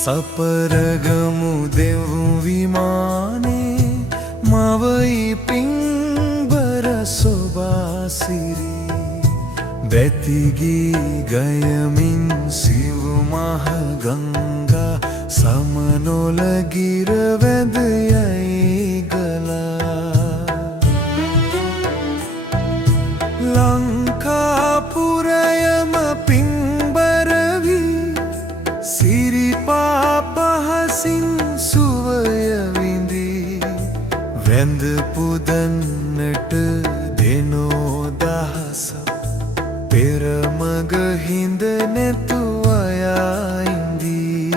සපරගමු දෙව් විමානේ මවයි පිංබර සොබාසිරි බැතිගී ගයමින් සිව් මහ ගංගා සමනොල ගිර වැද යයි ගලා ලංකාපුරයම පිංබර වී සිරිපා පහසින් සුවය විඳී වැඳ පුදන්නට දෙනෝ දහසක් පෙරමග හිඳ නැතුව යයින්දී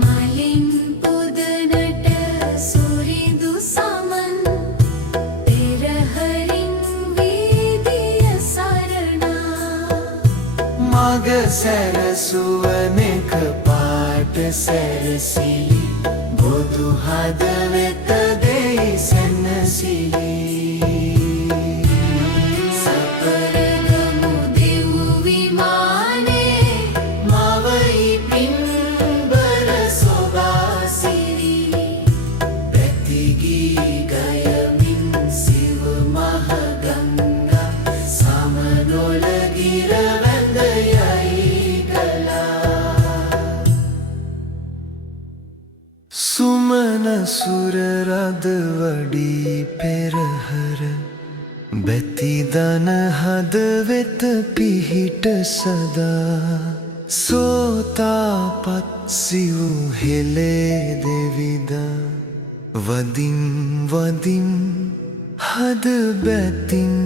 මලින් පුදනට සුරිඳු සමන් පෙරහරින් වීදිය සරණා මග සැරසුවනෙක පාට සැරසිලි බොදු හදවෙත දෙයි සැනසිලි සපරගමු දෙව් විමානේ මවයි පිංබර සොබාසිරි බැතිගී ගයමින් සිව මහ ගංගා සමනොල ගිර වැඳ යයි ගලා සුමන සුර රද වඩී පෙරහර බැතිදන හද වෙත පිහිට සදා සෝතාපත් සිව් හෙලේ දෙවිදා වදින් වදින් හද බැතින්